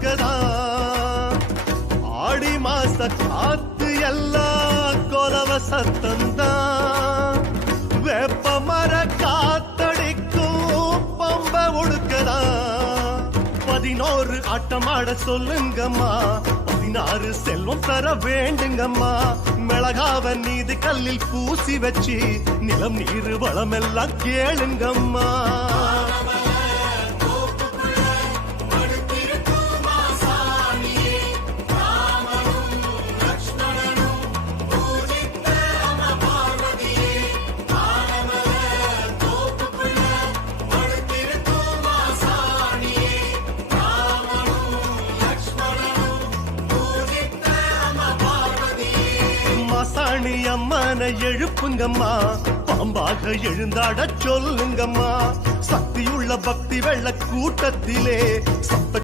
பார்க்கதா? ஆடி மாச காத்து எல்லா கொலவ சத்தந்தான் வெப்ப மர காத்தடிக்கும் பம்ப ஒடுக்கதா? பதினோரு ஆட்டமாட சொல்லுங்கம்மா. பதினாறு செல்வம் தர வேண்டுங்கம்மா. மிளகாவ நீதி கல்லில் பூசி வச்சு நிலம் நீர் வளமெல்லாம் கேளுங்கம்மா. மாசாணி அம்மனை எழுப்புங்கம்மா. பாம்பாக எழுந்தாட சொல்லுங்கம்மா. சக்தியுள்ள பக்தி வெள்ள கூட்டத்திலே சப்த